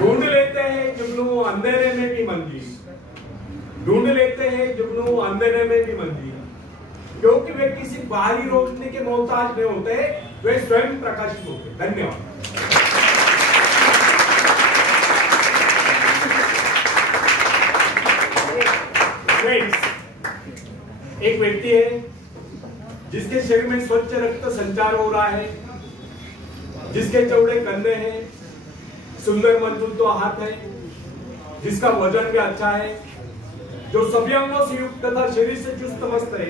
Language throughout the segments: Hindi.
ढूंढ लेते हैं जुगनू अंधेरे में भी मंदिर, ढूंढ लेते हैं जुगनू अंधेरे में भी मंदिर, क्योंकि वे किसी बाहरी रोशनी के मोहताज नहीं होते, वे स्वयं प्रकाशित होते। धन्यवाद। एक व्यक्ति है जिसके शरीर में स्वच्छ रक्त संचार हो रहा है, जिसके चौड़े कंधे हैं, सुंदर मजबूत हाथ है, जिसका वजन भी अच्छा है, जो सभी अंगों से युक्त तथा शरीर से चुस्त मस्त है।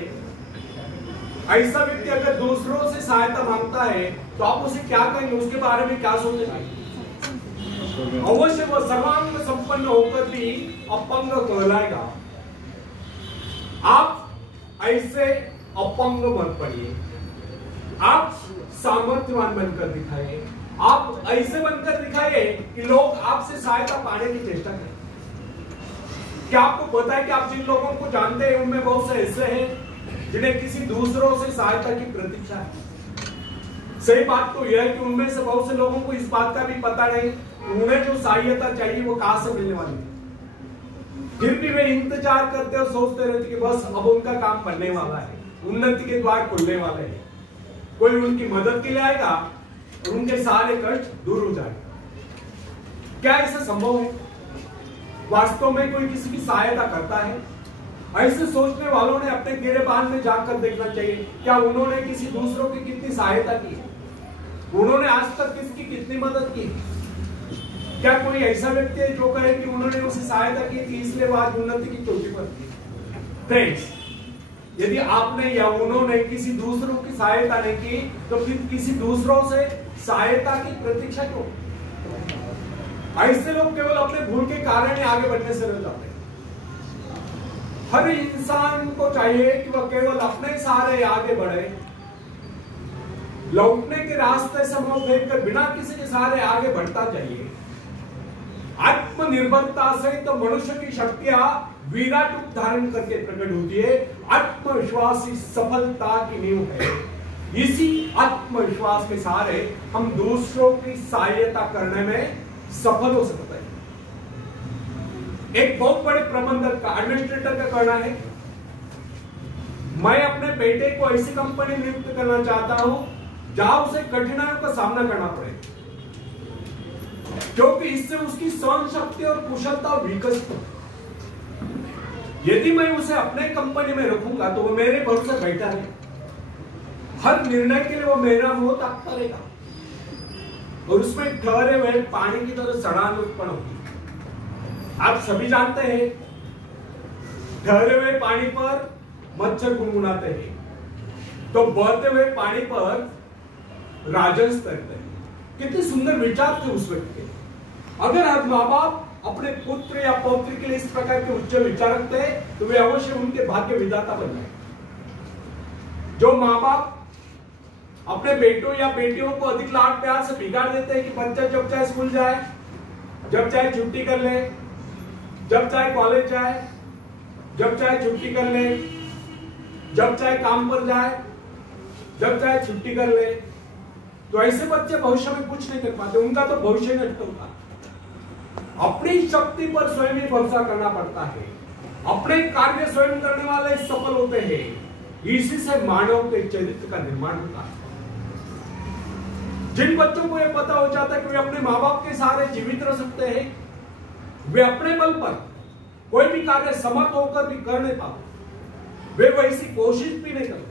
ऐसा व्यक्ति अगर दूसरों से सहायता मांगता है तो आप उसे क्या कहेंगे, उसके बारे में क्या सोचेंगे? अवश्य वह सर्वांग संपन्न होकर भी अपंग कहलाएगा। आप ऐसे अपंग मत पड़िए, आप सामर्थ्यवान बनकर दिखाइए, आप ऐसे बनकर दिखाइए कि लोग आपसे सहायता पाने की चेष्टा करें। क्या आपको पता है कि आप जिन लोगों को जानते हैं उनमें बहुत से ऐसे हैं जिन्हें किसी दूसरों से सहायता की प्रतीक्षा है। सही बात तो यह है कि उनमें से बहुत से लोगों को इस बात का भी पता नहीं उन्हें जो सहायता चाहिए वो कहां से मिलने वाली है। फिर भी वे इंतजार करते और सोचते रहते कि बस अब उनका काम बनने वाला है, उन्नति के द्वार खुलने वाले हैं, कोई उनकी मदद के लिए आएगा और उनके सारे कष्ट दूर हो जाएगा। क्या ऐसा संभव है? वास्तव में कोई किसी की सहायता करता है? ऐसे सोचने वालों ने अपने गिरेबान में जाकर देखना चाहिए, क्या उन्होंने किसी दूसरों की कितनी सहायता की, उन्होंने आज तक किसकी कितनी मदद की। क्या कोई ऐसा व्यक्ति है जो कहे कि उन्होंने उसे सहायता की थी इसलिए वो आज उन्नति की चोटी पर थी? फ्रेंड्स, यदि आपने या उन्होंने किसी दूसरों की सहायता नहीं की तो फिर किसी दूसरों से सहायता की प्रतीक्षा क्यों? ऐसे लोग केवल अपने भूल के कारण ही आगे बढ़ने से रह जाते हैं। हर इंसान को चाहिए कि वह केवल अपने सहारे आगे बढ़े, लौटने के रास्ते से मुंह फेरकर बिना किसी के सहारे आगे बढ़ता चाहिए। आत्मनिर्भरता से तो मनुष्य की शक्तियां विराट रूप धारण करके प्रकट होती है। आत्मविश्वास ही सफलता की नींव है। इसी आत्मविश्वास के सहारे हम दूसरों की सहायता करने में सफल हो सकते हैं। एक बहुत बड़े प्रबंधक का, एडमिनिस्ट्रेटर का कहना है, मैं अपने बेटे को ऐसी कंपनी नियुक्त करना चाहता हूं जहां उसे कठिनाइयों का सामना करना पड़े, क्योंकि इससे उसकी सहन शक्ति और कुशलता विकसित हो। यदि मैं उसे अपने कंपनी में रखूंगा तो वो मेरे भरोसे बैठा है, हर निर्णय के लिए वो मेरा मुंह ताकता रहेगा और उसमें ठहरे हुए पानी की तरह सड़ान उत्पन्न होगी। आप सभी जानते हैं, ठहरे हुए पानी पर मच्छर गुनगुनाते हैं, तो बहते हुए पानी पर राजहंस तैरते हैं। कितने सुंदर विचार थे उस व्यक्ति के। अगर हर माँ बाप अपने पुत्र या पौत्री के लिए इस प्रकार के उच्च विचार रखते हैं तो वे अवश्य उनके भाग्य विधाता बन जाए। जो माँ बाप अपने बेटों या बेटियों को अधिक लाड प्यार से बिगाड़ देते हैं कि बच्चा जब चाहे स्कूल जाए, जब चाहे छुट्टी कर ले, जब चाहे कॉलेज जाए, जब चाहे छुट्टी कर ले, जब चाहे काम पर जाए, जब चाहे छुट्टी कर ले, तो ऐसे बच्चे भविष्य में कुछ नहीं कर पाते, उनका तो भविष्य नष्ट होता। अपनी शक्ति पर स्वयं ही भरोसा करना पड़ता है। अपने कार्य स्वयं करने वाले सफल होते हैं। इसी से मानव के चरित्र का निर्माण होता है। जिन बच्चों को यह पता हो जाता है कि वे अपने माँ बाप के सहारे जीवित रह सकते हैं, वे अपने बल पर कोई भी कार्य समर्थ होकर भी कर नहीं पाते, वे वैसी कोशिश भी नहीं करते।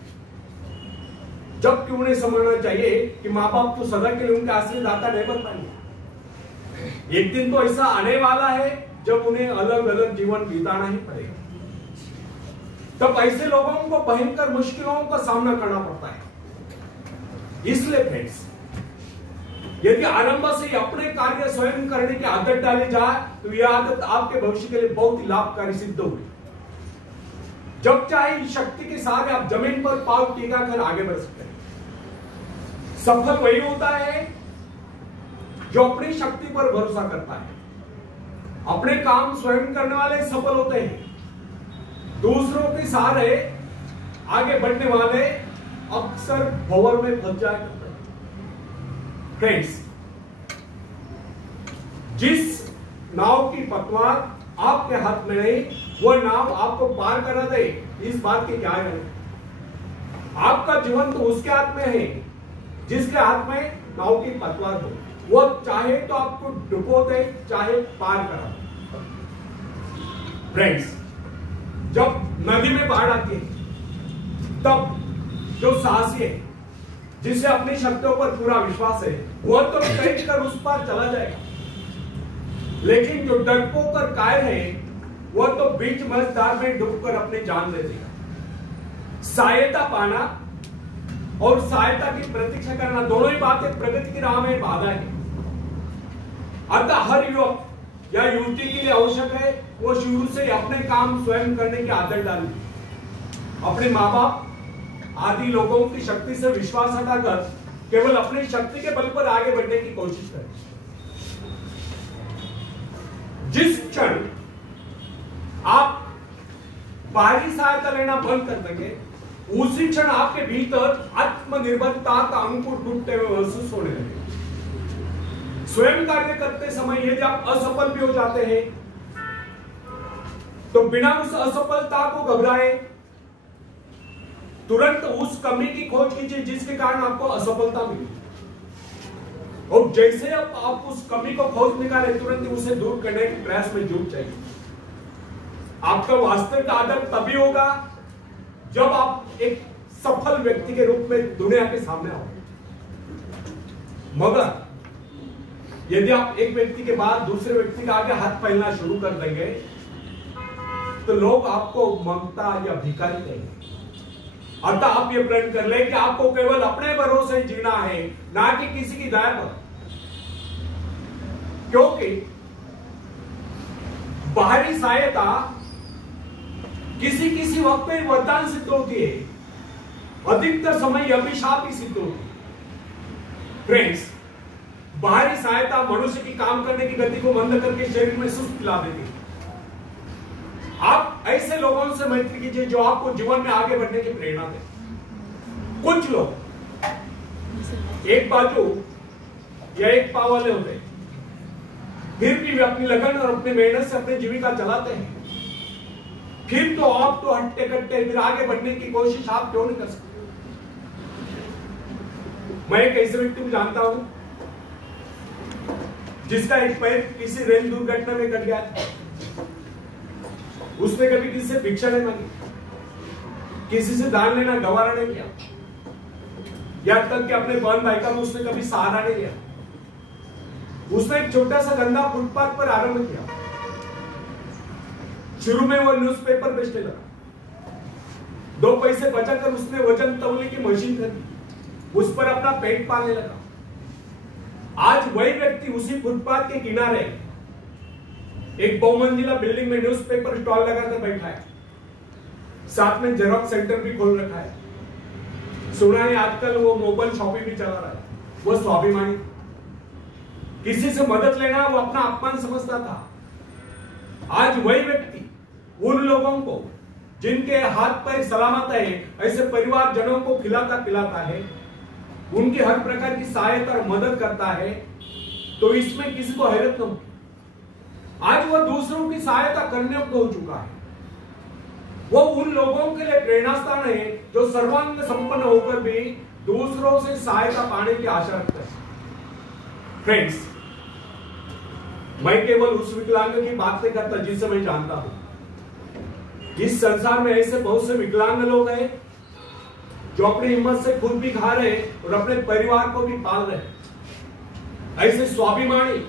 जबकि उन्हें समझना चाहिए कि माँ बाप तो सदा के लिए उनके आश्रयदाता नहीं बन पाएंगे। एक दिन तो ऐसा आने वाला है जब उन्हें अलग अलग जीवन बिताना ही पड़ेगा। तब ऐसे लोगों को भयंकर मुश्किलों का सामना करना पड़ता है। इसलिए फ्रेंड्स, यदि आरंभ से अपने कार्य स्वयं करने की आदत डाली जाए तो यह आदत आपके भविष्य के लिए बहुत ही लाभकारी सिद्ध होगी। जब चाहे शक्ति के साथ आप जमीन पर पांव टिका कर आगे बढ़ सकते हैं। सफल वही होता है जो अपनी शक्ति पर भरोसा करता है। अपने काम स्वयं करने वाले सफल होते हैं। दूसरों के सहारे आगे बढ़ने वाले अक्सर भंवर में फंस जाया करते हैं। फ्रेंड्स, जिस नाव की पतवार आपके हाथ में नहीं, वो नाव आपको पार करा दे, इस बात की क्या है? आपका जीवन तो उसके हाथ में है जिसके हाथ में नाव की पतवार हो। वो चाहे तो आपको डुबो दे, चाहे पार करा दे। फ्रेंड्स, जब नदी में बाढ़ आती है तब जो साहसी है, जिसे अपनी शक्तियों पर पूरा विश्वास है, वो तो तैर कर उस पार चला जाएगा। लेकिन जो डरपोक और कायर है, वो तो बीच मझधार में डूबकर अपनी जान दे देगा। सहायता पाना और सहायता की प्रतीक्षा करना, दोनों ही बातें प्रगति की राह में बाधा है। अतः हर युवक या युवती के लिए आवश्यक है वो शुरू से अपने काम स्वयं करने की आदत डाले। अपने माँ बाप आदि लोगों की शक्ति से विश्वास हटाकर केवल अपनी शक्ति के बल पर आगे बढ़ने की कोशिश करें। जिस क्षण आप बाहरी सहायता लेना बंद कर देंगे, उसी क्षण आपके भीतर आत्मनिर्भरता का अंकुर टूटते हुए महसूस होने लगेगा। स्वयं कार्य करते समय यदि आप असफल भी हो जाते हैं तो बिना उस असफलता को घबराए तुरंत उस कमी की खोज कीजिए जिसके कारण आपको असफलता मिली, और जैसे आप उस कमी को खोज निकाले तुरंत उसे दूर करने के प्रयास में जुट जाइए। आपका वास्तविक आदर तभी होगा जब आप एक सफल व्यक्ति के रूप में दुनिया के सामने आओ। मगर यदि आप एक व्यक्ति के बाद दूसरे व्यक्ति का आगे हाथ फैलना शुरू कर देंगे तो लोग आपको ममता या भिखारी कहेंगे। अतः आप ये प्रण कर ले कि आपको केवल अपने भरोसे जीना है, ना कि किसी की दया पर। क्योंकि बाहरी सहायता किसी किसी वक्त में वरदान सिद्ध होती है, अधिकतर समय अभिशाप ही सिद्ध होती है। फ्रेंड्स, बाहरी सहायता मनुष्य की काम करने की गति को मंद करके शरीर में सुस्त ला देती है। आप ऐसे लोगों से मैत्री कीजिए जो आपको जीवन में आगे बढ़ने की प्रेरणा दे। कुछ लोग एक बाजू या एक पाव वाले होते हैं, फिर भी वे अपनी लगन और अपनी मेहनत से अपनी जीविका चलाते हैं। फिर तो आप तो हट्टे कट्टे फिर आगे बढ़ने की कोशिश आप क्यों नहीं कर सकते? मैं एक ऐसे व्यक्ति को जानता हूं जिसका एक पैर किसी रेल दुर्घटना में कट गया था। उसने कभी किसी से भिक्षा नहीं मांगी, किसी से दान लेना गवारा नहीं किया, यहां तक कि अपने बहन भाई का उसने कभी सहारा नहीं लिया। उसने एक छोटा सा धंधा फुटपाथ पर आरंभ किया। शुरू में वो न्यूज़पेपर बेचने लगा। 2 पैसे बचाकर उसने वजन तौलने की मशीन खरीदी, उस पर अपना पेट पालने लगा। आज वही व्यक्ति उसी फुटपाथ के किनारे एक बहुमंजिला बिल्डिंग में न्यूज़पेपर स्टॉल लगाकर बैठा है, साथ में जेरॉक्स सेंटर भी खोल रखा है। सुना है आजकल वो मोबाइल शॉपिंग भी चला रहा है। वो स्वाभिमानी, किसी से मदद लेना वो अपना अपमान समझता था। आज वही व्यक्ति उन लोगों को जिनके हाथ पैर सलामत है, ऐसे परिवारजनों को खिलाता पिलाता है, उनकी हर प्रकार की सहायता और मदद करता है, तो इसमें किसी को हैरत न हो। आज वह दूसरों की सहायता करने को हो चुका है। वो उन लोगों के लिए प्रेरणा स्थान है जो सर्वांग संपन्न होकर भी दूसरों से सहायता पाने की आशा रखते हैं। फ्रेंड्स, मैं केवल उस विकलांग की बात नहीं करता जिसे मैं जानता हूं। इस संसार में ऐसे बहुत से विकलांग लोग हैं जो अपनी हिम्मत से खुद भी खा रहे और अपने परिवार को भी पाल रहे। ऐसे स्वाभिमानी,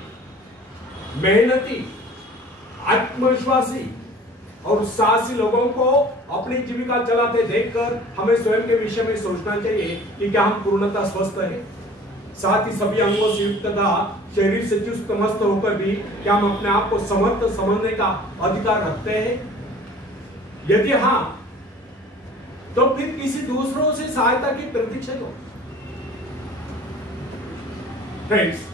मेहनती, आत्मविश्वासी और साहसी लोगों को अपनी जीविका चलाते देखकर हमें स्वयं के विषय में सोचना चाहिए कि क्या हम पूर्णतः स्वस्थ हैं, साथ ही सभी अंगों से युक्त तथा शरीर से चुस्त मस्त होकर भी क्या हम अपने आप को समर्थ समझने का अधिकार रखते हैं? यदि हां, तो फिर किसी दूसरों से सहायता की प्रतीक्षा लो। फ्रेंड्स,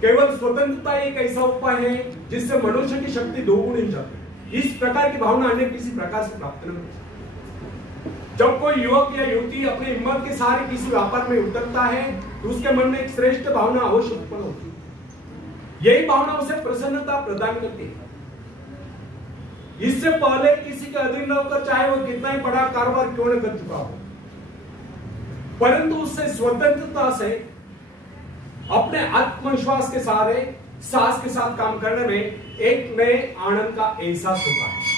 केवल स्वतंत्रता एक ऐसा उपाय है जिससे मनुष्य की शक्ति दोगुनी हो जाती है। इस प्रकार की भावना अन्य किसी प्रकार से प्राप्त नहीं होती। जब कोई युवक या युवती अपनी हिम्मत के सहारे किसी व्यापार में उतरता है तो उसके मन में एक श्रेष्ठ भावना अवश्य उत्पन्न होती है। यही भावना उसे प्रसन्नता प्रदान करती है। इससे पहले किसी के अधीन होकर चाहे वो कितना ही बड़ा कारोबार क्यों न कर चुका हो, परंतु उससे स्वतंत्रता से अपने आत्मविश्वास के साथ काम करने में एक नए आनंद का एहसास होता है।